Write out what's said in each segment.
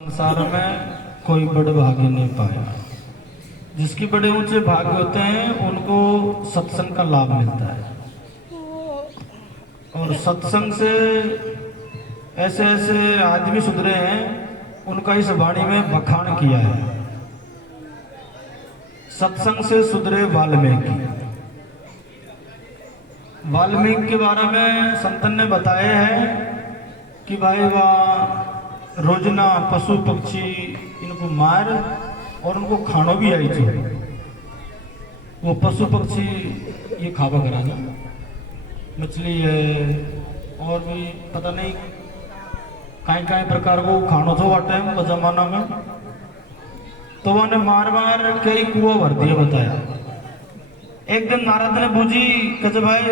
संसार में कोई बड़े भाग्य नहीं पाया। जिसके बड़े ऊंचे भाग्य होते हैं उनको सत्संग का लाभ मिलता है। और सत्संग से ऐसे ऐसे आदमी सुधरे हैं, उनका इस वाणी में बखान किया है। सत्संग से सुधरे वाल्मीकि। वाल्मीकि के बारे में संतन ने बताया है कि भाई वह रोजना पशु पक्षी इनको मार और उनको खानो भी आई थी। वो पशु पक्षी ये खावा कराना, मछली है और भी पता नहीं कई प्रकार को खानो तो वाटे है जमाना में। तो वो ने मार मार कई कुआ भर दिया बताया। एक दिन नारद ने बूझी कहे भाई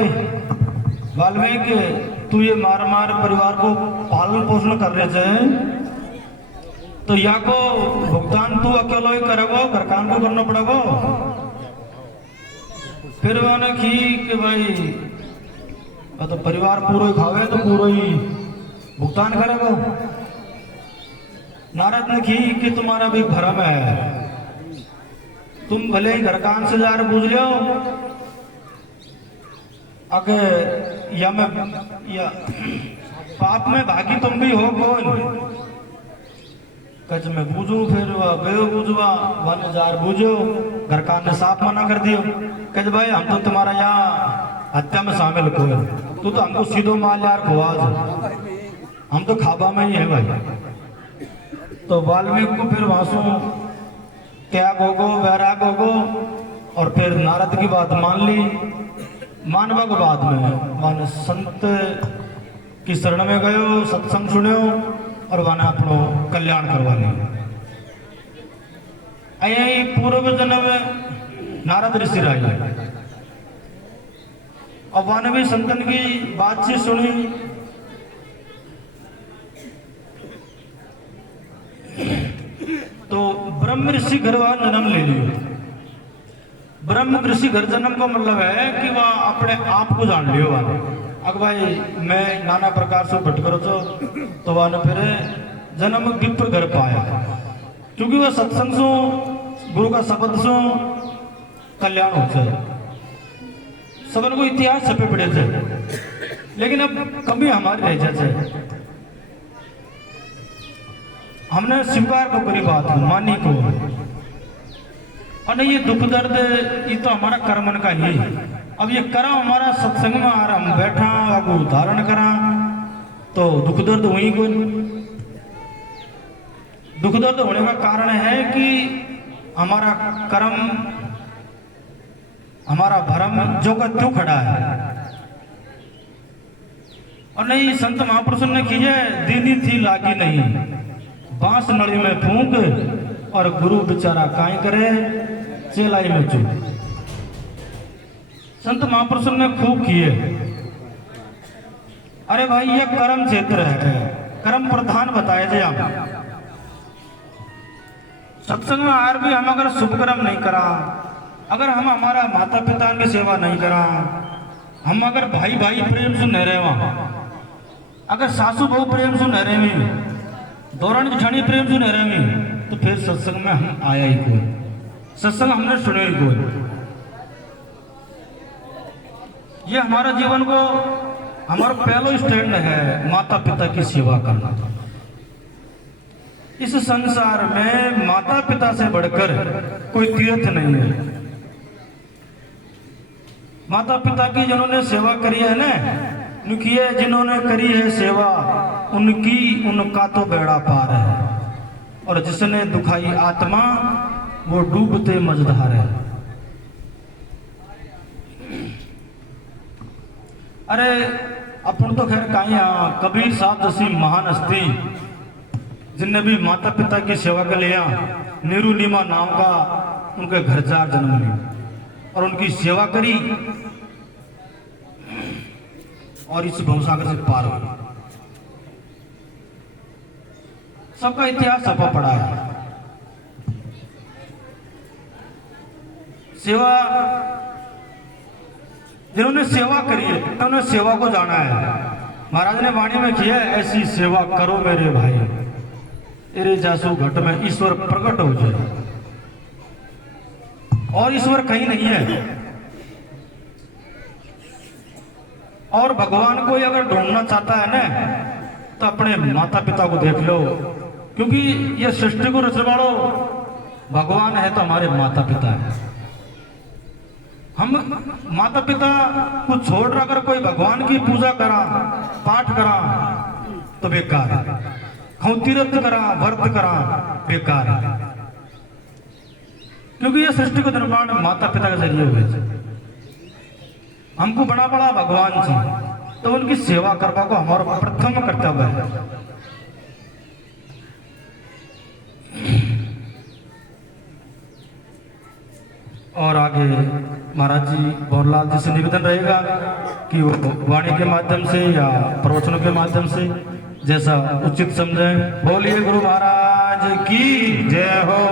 वाल्मीकि तू ये मार मार परिवार को पालन पोषण कर रहे थे, तो या को भुगतान तू अकेलो ही करेगो, घर काम को करना पड़ेगो। फिर उन्होंने की कि भाई तो परिवार पूरा ही खावे तो पूरा ही भुगतान करेगो। नारद ने की कि तुम्हारा भी भरम है, तुम भले ही घर काम से जार बूझ लो, अगर या पाप में भागी तुम भी हो कौन। कच में बूझू फिर गयो बूझवा वन जार बूझो, घर का ने साफ मना कर दियो। कच भाई हम तो तुम्हारा यहाँ हत्या में शामिल को, तू तो हमको सीधो माल यार खुआज, हम तो खाबा में ही है भाई। तो वाल्मीकि को फिर वासु त्याग होगो वैराग होगो और फिर नारद की बात मान ली। मानवा के बाद में मान संत की शरण में गयो, सत्संग सुनो और वाने अपनो कल्याण करवा लिया। यही पूर्व जन्म नारद ऋषि रहे और वाने भी संतन की बातचीत सुनी। तो ब्रह्म ऋषि घर वहां जन्म ले लियो। ब्रह्म ऋषि घर जन्म का मतलब है कि वह अपने आप को जान लियो। अगर भाई मैं नाना प्रकार से भटकर तो वह फिर जन्म विप्र घर पाया, क्योंकि वह सत्संग सो गुरु का शब्द सो कल्याण होता है। सबन को इतिहास छपे पड़े थे, लेकिन अब कभी हमारे रह जाते। हमने स्वीकार को करी बात मानी को, और नहीं ये दुख दर्द ये तो हमारा कर्मन का ही। अब ये कर्म हमारा सत्संग में आ रहा, हम बैठा आपको धारण करा तो दुख दर्द हुई कोई। दुख दर्द होने का कारण है कि हमारा कर्म हमारा भरम जो का त्यों खड़ा है। और नहीं संत महापुरुषों ने की है, दीनी थी लागी नहीं, बांस नली में फूंक और गुरु बेचारा काई करे चेलाई में चूक। संत महापुरुषों ने खूब किए। अरे भाई ये कर्म क्षेत्र है, कर्म प्रधान बताए थे हम। सत्संग में आर भी हम अगर शुभ कर्म नहीं करा, अगर हम हमारा माता पिता की सेवा नहीं करा, हम अगर भाई भाई प्रेम से न रहे, अगर सासू बहु प्रेम से न रहे, दौरान जेठानी प्रेम से न रहे, तो फिर सत्संग में हम आया ही कोई, सत्संग हमने सुने ही कोई। ये हमारा जीवन को हमारा पहला स्टैंड है, माता पिता की सेवा करना। इस संसार में माता पिता से बढ़कर कोई तीर्थ नहीं है। माता पिता की जिन्होंने सेवा करी है ना, उनकी है जिन्होंने करी है सेवा, उनका तो बेड़ा पार है। और जिसने दुखाई आत्मा वो डूबते मझधार है। अरे अपन तो खैर कहीं कबीर साहब जैसी महान हस्ती जिनने भी माता पिता की सेवा कर लिया, नेहरू नीमा नाम का उनके घर जार जन्म लिया और उनकी सेवा करी और इस भवसागर से पार हुई। सबका इतिहास छपा पड़ा है। सेवा जिन्होंने सेवा करी है उन्होंने सेवा को जाना है। महाराज ने वाणी में किया, ऐसी सेवा करो मेरे भाई, तेरे जासू घट में ईश्वर प्रकट हो जाए। और ईश्वर कहीं नहीं है। और भगवान को अगर ढूंढना चाहता है ना तो अपने माता पिता को देख लो, क्योंकि ये सृष्टि को रचवाड़ो भगवान है तो हमारे माता पिता है। हम माता पिता को छोड़ अगर कोई भगवान की पूजा करा, पाठ करा तो बेकार है। हम तीर्थ करा, व्रत करा, बेकार है। क्योंकि ये सृष्टि को निर्माण माता पिता के जरिए हुए। हमको बड़ा बड़ा भगवान जी, तो उनकी सेवा करवा को हमारा प्रथम कर्तव्य है। और आगे महाराज जी भंवरलाल जी से निवेदन रहेगा कि वो वाणी के माध्यम से या प्रवचनों के माध्यम से जैसा उचित समझें। बोलिए गुरु महाराज की जय हो।